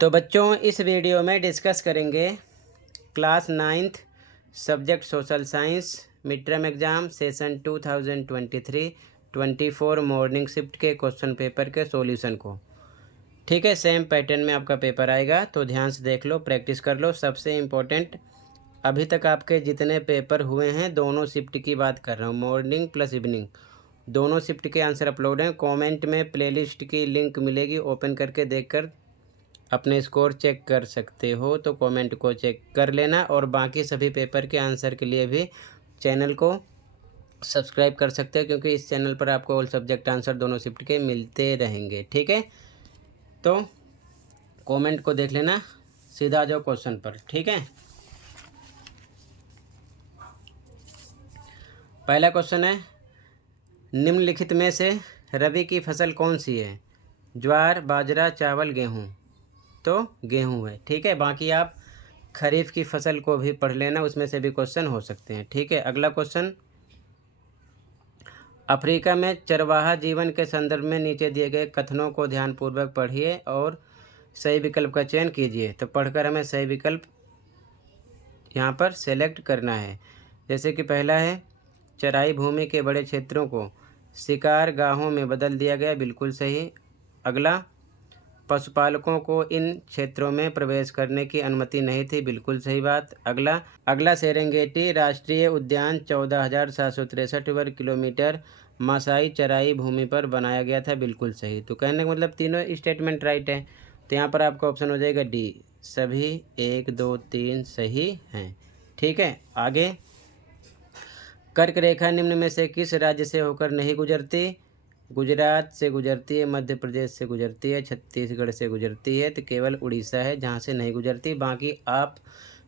तो बच्चों इस वीडियो में डिस्कस करेंगे class 9th subject social science mid term exam session 2023-24 morning shift के क्वेश्चन पेपर के सॉल्यूशन को। ठीक है, सेम पैटर्न में आपका पेपर आएगा, तो ध्यान से देख लो, प्रैक्टिस कर लो। सबसे इम्पोर्टेंट अभी तक आपके जितने पेपर हुए हैं दोनों शिफ्ट की बात कर रहा हूँ, मॉर्निंग प्लस इवनिंग दोनों शिफ्ट के आंसर अपलोड हैं। कमेंट में प्लेलिस्ट की लिंक मिलेगी, ओपन करके देखकर अपने स्कोर चेक कर सकते हो, तो कमेंट को चेक कर लेना। और बाकी सभी पेपर के आंसर के लिए भी चैनल को सब्सक्राइब कर सकते हो, क्योंकि इस चैनल पर आपको ऑल सब्जेक्ट आंसर दोनों शिफ्ट के मिलते रहेंगे। ठीक है, तो कमेंट को देख लेना, सीधा आ जाओ क्वेश्चन पर। ठीक है, पहला क्वेश्चन है, निम्नलिखित में से रबी की फसल कौन सी है? ज्वार, बाजरा, चावल, गेहूँ। तो गेहूँ है। ठीक है, बाकी आप खरीफ की फसल को भी पढ़ लेना, उसमें से भी क्वेश्चन हो सकते हैं। ठीक है, अगला क्वेश्चन, अफ्रीका में चरवाहा जीवन के संदर्भ में नीचे दिए गए कथनों को ध्यानपूर्वक पढ़िए और सही विकल्प का चयन कीजिए। तो पढ़कर हमें सही विकल्प यहाँ पर सेलेक्ट करना है। जैसे कि पहला है, चराई भूमि के बड़े क्षेत्रों को शिकार गाहों में बदल दिया गया, बिल्कुल सही। अगला, पशुपालकों को इन क्षेत्रों में प्रवेश करने की अनुमति नहीं थी, बिल्कुल सही बात। अगला सेरेंगेटी राष्ट्रीय उद्यान 14,763 वर्ग किलोमीटर मासाई चराई भूमि पर बनाया गया था, बिल्कुल सही। तो कहने का मतलब तीनों स्टेटमेंट राइट है, तो यहाँ पर आपका ऑप्शन हो जाएगा डी, सभी 1, 2, 3 सही हैं। ठीक है, आगे, कर्क रेखा निम्न में से किस राज्य से होकर नहीं गुजरती? गुजरात से गुजरती है, मध्य प्रदेश से गुजरती है, छत्तीसगढ़ से गुजरती है, तो केवल उड़ीसा है जहाँ से नहीं गुजरती। बाकी आप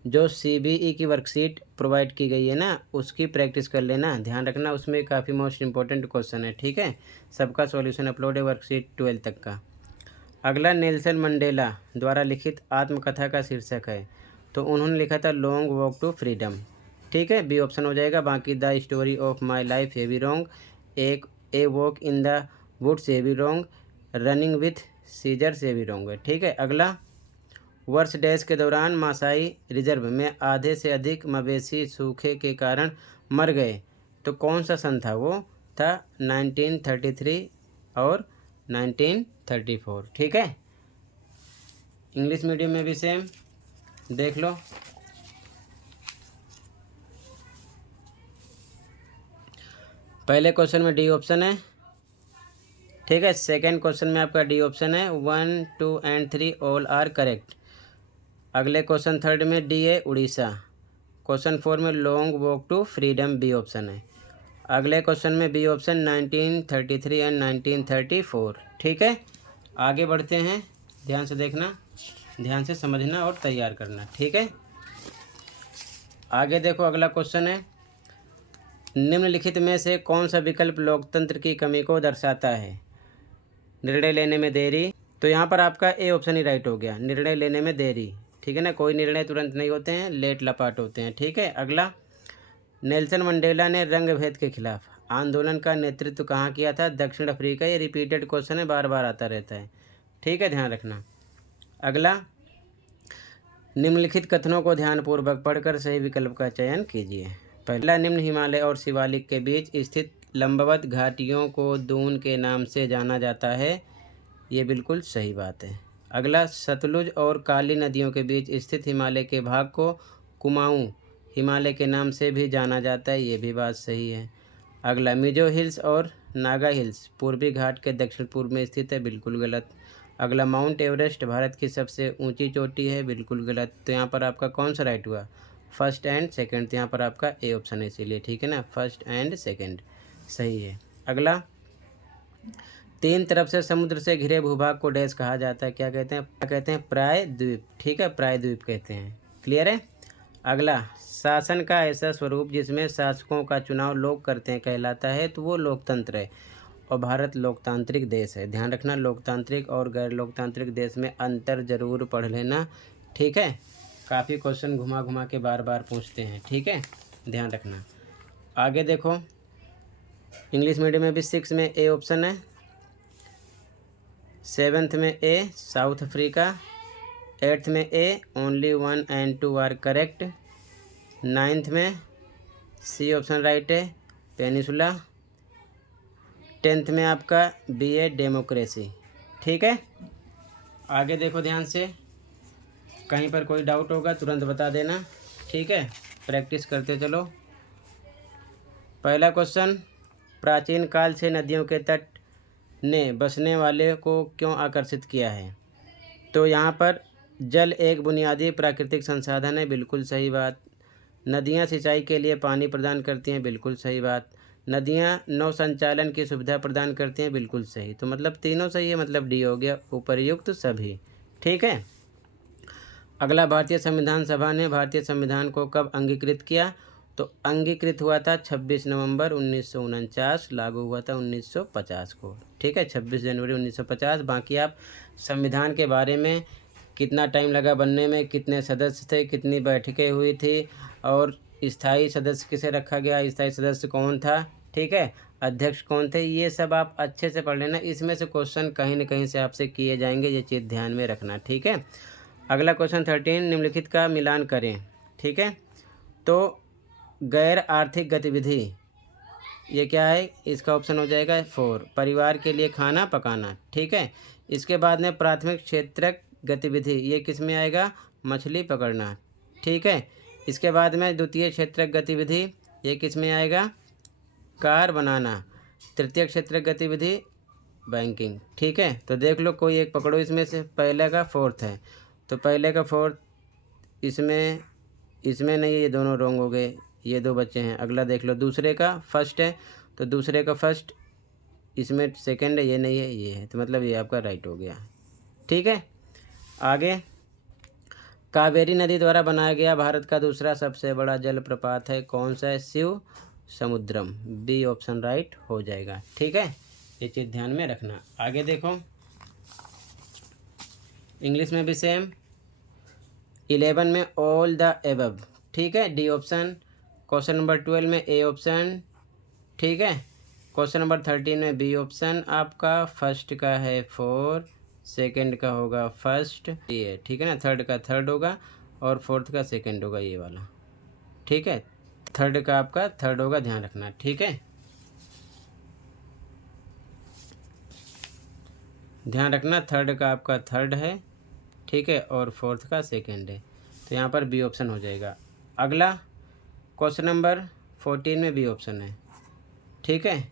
जो CBE की वर्कशीट प्रोवाइड की गई है ना, उसकी प्रैक्टिस कर लेना, ध्यान रखना, उसमें काफ़ी मोस्ट इंपॉर्टेंट क्वेश्चन है। ठीक है, सबका सॉल्यूशन अपलोड है वर्कशीट 12 तक का। अगला, नेल्सन मंडेला द्वारा लिखित आत्मकथा का शीर्षक है, तो उन्होंने लिखा था लॉन्ग वॉक टू फ्रीडम। ठीक है, बी ऑप्शन हो जाएगा। बाकी the story of my life, ये भी रॉन्ग। एक a walk in the woods, ये भी रॉन्ग। रनिंग विथ सीजर्स, ये भी रॉन्ग है। ठीक है, अगला, वर्ष डैश के दौरान मासाई रिजर्व में आधे से अधिक मवेशी सूखे के कारण मर गए, तो कौन सा सन था? वो था 1933 और 1934। ठीक है, इंग्लिश मीडियम में भी सेम देख लो। पहले क्वेश्चन में डी ऑप्शन है। ठीक है, सेकंड क्वेश्चन में आपका डी ऑप्शन है, 1, 2 एंड 3 ऑल आर करेक्ट। अगले क्वेश्चन थर्ड में डी है, उड़ीसा। क्वेश्चन 4 में long walk to freedom, B option है। अगले क्वेश्चन में बी ऑप्शन 1933 एंड 1934। ठीक है, आगे बढ़ते हैं, ध्यान से देखना, ध्यान से समझना और तैयार करना। ठीक है, आगे देखो, अगला क्वेश्चन है, निम्नलिखित में से कौन सा विकल्प लोकतंत्र की कमी को दर्शाता है? निर्णय लेने में देरी, तो यहाँ पर आपका ए ऑप्शन ही राइट हो गया, निर्णय लेने में देरी। ठीक है ना, कोई निर्णय तुरंत नहीं होते हैं, लेट लपाट होते हैं। ठीक है, अगला, नेल्सन मंडेला ने रंग भेद के खिलाफ आंदोलन का नेतृत्व कहाँ किया था? दक्षिण अफ्रीका। ये रिपीटेड क्वेश्चन है, बार बार आता रहता है। ठीक है, ध्यान रखना। अगला, निम्नलिखित कथनों को ध्यानपूर्वक पढ़कर सही विकल्प का चयन कीजिए। पहला, निम्न हिमालय और शिवालिक के बीच स्थित लंबवत घाटियों को दून के नाम से जाना जाता है, ये बिल्कुल सही बात है। अगला, सतलुज और काली नदियों के बीच स्थित हिमालय के भाग को कुमाऊं हिमालय के नाम से भी जाना जाता है, ये भी बात सही है। अगला, मिजो हिल्स और नागा हिल्स पूर्वी घाट के दक्षिण पूर्व में स्थित है, बिल्कुल गलत। अगला, माउंट एवरेस्ट भारत की सबसे ऊंची चोटी है, बिल्कुल गलत। तो यहाँ पर आपका कौन सा राइट हुआ? फर्स्ट एंड सेकंड, तो यहाँ पर आपका ए ऑप्शन है, इसीलिए। ठीक है ना, फर्स्ट एंड सेकंड सही है। अगला, तीन तरफ से समुद्र से घिरे भूभाग को डैश कहा जाता है, क्या कहते हैं? प्राय द्वीप। ठीक है, प्राय द्वीप कहते हैं। क्लियर है। अगला, शासन का ऐसा स्वरूप जिसमें शासकों का चुनाव लोग करते हैं कहलाता है, तो वो लोकतंत्र है, और भारत लोकतांत्रिक देश है। ध्यान रखना, लोकतांत्रिक और गैर लोकतांत्रिक देश में अंतर जरूर पढ़ लेना। ठीक है, काफ़ी क्वेश्चन घुमा घुमा के बार बार पूछते हैं। ठीक है, ध्यान रखना। आगे देखो, इंग्लिश मीडियम में भी 6 में ए ऑप्शन है, 7th में ए साउथ अफ्रीका, 8th में A, only 1 and 2 are correct. 9th में सी ऑप्शन राइट है, पेनिसुला। 10th में आपका बी है, डेमोक्रेसी। ठीक है, आगे देखो ध्यान से, कहीं पर कोई डाउट होगा तुरंत बता देना। ठीक है, प्रैक्टिस करते चलो। पहला क्वेश्चन, प्राचीन काल से नदियों के तट ने बसने वाले को क्यों आकर्षित किया है? तो यहाँ पर जल एक बुनियादी प्राकृतिक संसाधन है, बिल्कुल सही बात। नदियाँ सिंचाई के लिए पानी प्रदान करती हैं, बिल्कुल सही बात। नदियाँ नौ संचालन की सुविधा प्रदान करती हैं, बिल्कुल सही। तो मतलब तीनों सही है, मतलब डी हो गया, उपर्युक्त सभी। ठीक है, अगला, भारतीय संविधान सभा ने भारतीय संविधान को कब अंगीकृत किया? तो अंगीकृत हुआ था 26 नवंबर 1949, लागू हुआ था 1950 को। ठीक है, 26 जनवरी 1950। बाकी आप संविधान के बारे में कितना टाइम लगा बनने में, कितने सदस्य थे, कितनी बैठकें हुई थी, और स्थायी सदस्य किसे रखा गया, स्थायी सदस्य कौन था, ठीक है, अध्यक्ष कौन थे, ये सब आप अच्छे से पढ़ लेना। इसमें से क्वेश्चन कहीं न कहीं से आपसे किए जाएंगे, ये चीज़ ध्यान में रखना। ठीक है, अगला क्वेश्चन 13, निम्नलिखित का मिलान करें। ठीक है, तो गैर आर्थिक गतिविधि, ये क्या है? इसका ऑप्शन हो जाएगा 4, परिवार के लिए खाना पकाना। ठीक है, इसके बाद में प्राथमिक क्षेत्रक गतिविधि, ये किस में आएगा? मछली पकड़ना। ठीक है, इसके बाद में द्वितीय क्षेत्रक गतिविधि, ये किस में आएगा? कार बनाना। तृतीय क्षेत्रक गतिविधि बैंकिंग। ठीक है, तो देख लो कोई एक पकड़ो इसमें से, पहले का 4th है, तो पहले का 4th इसमें नहीं है, ये दोनों रॉन्ग हो गए, ये 2 बच्चे हैं। अगला देख लो, दूसरे का 1st है, तो दूसरे का 1st इसमें 2nd है, ये नहीं है, ये है, तो मतलब ये आपका राइट हो गया। ठीक है, आगे, कावेरी नदी द्वारा बनाया गया भारत का दूसरा सबसे बड़ा जलप्रपात है, कौन सा है? शिव समुद्रम, बी ऑप्शन राइट हो जाएगा। ठीक है, ये चीज़ ध्यान में रखना। आगे देखो, इंग्लिश में भी सेम, 11 में ऑल द एबव। ठीक है, डी ऑप्शन। क्वेश्चन नंबर 12 में ए ऑप्शन। ठीक है, क्वेश्चन नंबर 13 में बी ऑप्शन आपका, फर्स्ट का है 4, सेकंड का होगा फर्स्ट, ये ठीक है ना, थर्ड का थर्ड होगा, और फोर्थ का सेकंड होगा, ये वाला। ठीक है, थर्ड का आपका थर्ड होगा, ध्यान रखना। ठीक है, ध्यान रखना, थर्ड का आपका थर्ड है, ठीक है, और फोर्थ का सेकंड है, तो यहाँ पर बी ऑप्शन हो जाएगा। अगला क्वेश्चन नंबर 14 में बी ऑप्शन है। ठीक है,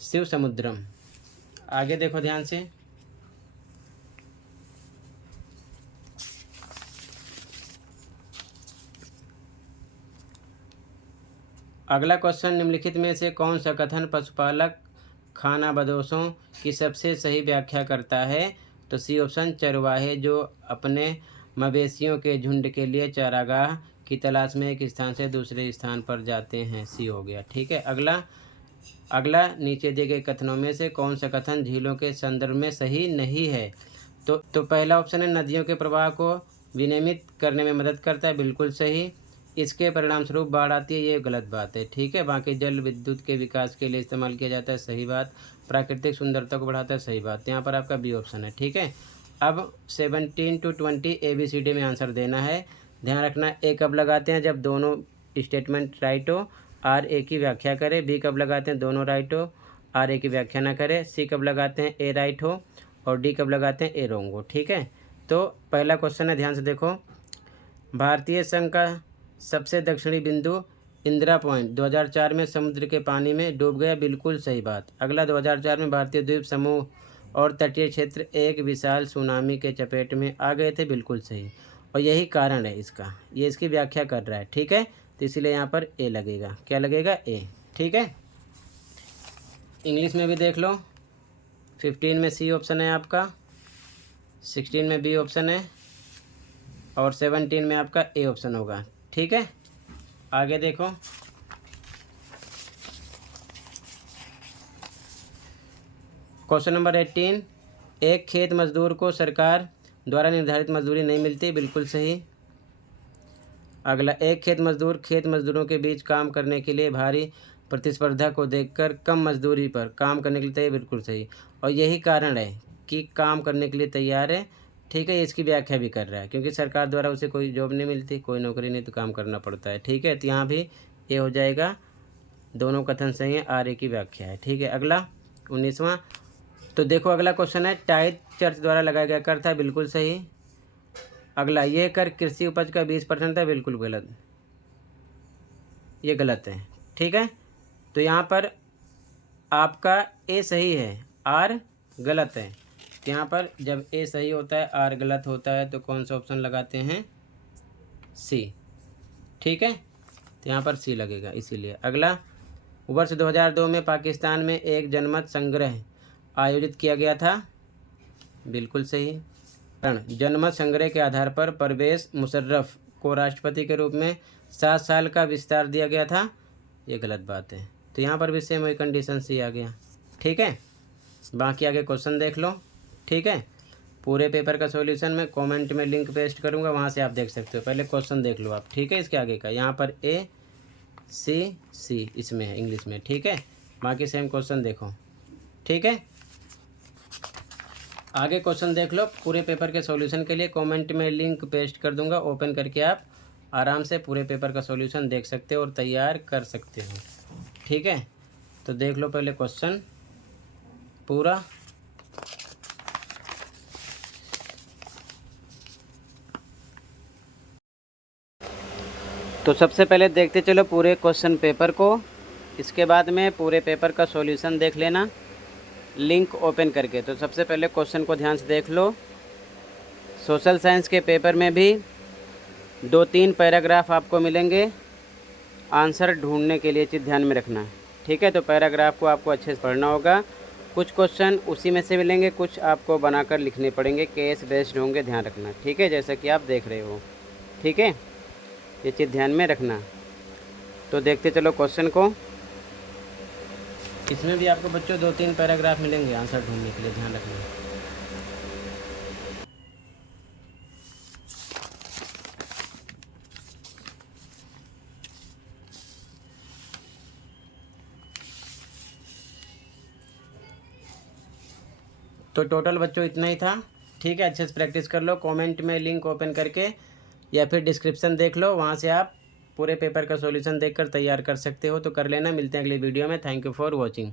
शिव समुद्रम। आगे देखो ध्यान से, अगला क्वेश्चन, निम्नलिखित में से कौन सा कथन पशुपालक खानाबदोशों की सबसे सही व्याख्या करता है? तो सी ऑप्शन, चरवाहे जो अपने मवेशियों के झुंड के लिए चारागाह की तलाश में एक स्थान से दूसरे स्थान पर जाते हैं, सी हो गया। ठीक है, अगला नीचे दिए गए कथनों में से कौन सा कथन झीलों के संदर्भ में सही नहीं है? तो पहला ऑप्शन है, नदियों के प्रवाह को विनियमित करने में मदद करता है, बिल्कुल सही। इसके परिणाम स्वरूप बाढ़ आती है, ये गलत बात है। ठीक है, बाकी जल विद्युत के विकास के लिए इस्तेमाल किया जाता है, सही बात। प्राकृतिक सुंदरता को बढ़ाता है, सही बात। यहाँ पर आपका बी ऑप्शन है। ठीक है, अब 17 to 20 ABCD में आंसर देना है। ध्यान रखना, ए कब लगाते हैं? जब दोनों स्टेटमेंट राइट हो, आर ए की व्याख्या करें। बी कब लगाते हैं? दोनों राइट हो, आर ए की व्याख्या ना करें। सी कब लगाते हैं? ए राइट हो, और डी कब लगाते हैं? ए रॉन्ग हो। ठीक है, तो पहला क्वेश्चन है, ध्यान से देखो, भारतीय संघ का सबसे दक्षिणी बिंदु इंदिरा पॉइंट 2004 में समुद्र के पानी में डूब गया, बिल्कुल सही बात। अगला, 2004 में भारतीय द्वीप समूह और तटीय क्षेत्र एक विशाल सुनामी के चपेट में आ गए थे, बिल्कुल सही। और यही कारण है इसका, ये इसकी व्याख्या कर रहा है। ठीक है, तो इसलिए यहाँ पर ए लगेगा। क्या लगेगा? ए। ठीक है, इंग्लिश में भी देख लो, 15 में सी ऑप्शन है आपका, 16 में बी ऑप्शन है, और 17 में आपका ए ऑप्शन होगा। ठीक है, आगे देखो, क्वेश्चन नंबर 18, एक खेत मजदूर को सरकार द्वारा निर्धारित मजदूरी नहीं मिलती, बिल्कुल सही। अगला, एक खेत मजदूरों के बीच काम करने के लिए भारी प्रतिस्पर्धा को देखकर कम मजदूरी पर काम करने के लिए तैयार, बिल्कुल सही। और यही कारण है कि काम करने के लिए तैयार है। ठीक है, इसकी व्याख्या भी कर रहा है, क्योंकि सरकार द्वारा उसे कोई जॉब नहीं मिलती, कोई नौकरी नहीं, तो काम करना पड़ता है। ठीक है, तो यहाँ भी ये हो जाएगा, दोनों कथन सही है, आर ए की व्याख्या है। ठीक है, अगला 19वां। तो देखो अगला क्वेश्चन है, टाइट चर्च द्वारा लगाया गया कर था, बिल्कुल सही। अगला, ये कर कृषि उपज का 20% था, बिल्कुल गलत, ये गलत है। ठीक है, तो यहाँ पर आपका ए सही है, आर गलत है। तो यहाँ पर जब ए सही होता है, आर गलत होता है, तो कौन सा ऑप्शन लगाते हैं? सी। ठीक है, तो यहाँ पर सी लगेगा इसीलिए। अगला, वर्ष 2002 में पाकिस्तान में एक जनमत संग्रह आयोजित किया गया था, बिल्कुल सही। जनमत संग्रह के आधार पर परवेज़ मुशर्रफ को राष्ट्रपति के रूप में 7 साल का विस्तार दिया गया था, ये गलत बात है। तो यहाँ पर भी सेम वही कंडीशन सी आ गया। ठीक है, बाकी आगे क्वेश्चन देख लो। ठीक है, पूरे पेपर का सॉल्यूशन मैं कमेंट में लिंक पेस्ट करूँगा, वहाँ से आप देख सकते हो। पहले क्वेश्चन देख लो आप। ठीक है, इसके आगे का यहाँ पर ए सी इसमें है, इंग्लिश में। ठीक है, बाकी सेम क्वेश्चन देखो। ठीक है, आगे क्वेश्चन देख लो। पूरे पेपर के सॉल्यूशन के लिए कमेंट में लिंक पेस्ट कर दूंगा, ओपन करके आप आराम से पूरे पेपर का सॉल्यूशन देख सकते हो और तैयार कर सकते हो। ठीक है, तो देख लो पहले क्वेश्चन पूरा। तो सबसे पहले देखते चलो पूरे क्वेश्चन पेपर को, इसके बाद में पूरे पेपर का सॉल्यूशन देख लेना लिंक ओपन करके। तो सबसे पहले क्वेश्चन को ध्यान से देख लो। सोशल साइंस के पेपर में भी 2-3 पैराग्राफ आपको मिलेंगे आंसर ढूंढने के लिए, चीज़ ध्यान में रखना। ठीक है, तो पैराग्राफ को आपको अच्छे से पढ़ना होगा। कुछ क्वेश्चन उसी में से मिलेंगे, कुछ आपको बनाकर लिखने पड़ेंगे, केस बेस्ड होंगे, ध्यान रखना। ठीक है, जैसा कि आप देख रहे हो। ठीक है, ये चीज़ ध्यान में रखना। तो देखते चलो क्वेश्चन को। इसमें भी आपको बच्चों 2-3 पैराग्राफ मिलेंगे आंसर ढूंढने के लिए, ध्यान रखना। तो टोटल बच्चों इतना ही था। ठीक है, अच्छे से प्रैक्टिस कर लो, कमेंट में लिंक ओपन करके या फिर डिस्क्रिप्शन देख लो, वहाँ से आप पूरे पेपर का सॉल्यूशन देखकर तैयार कर सकते हो। तो कर लेना, मिलते हैं अगली वीडियो में। Thank you for watching.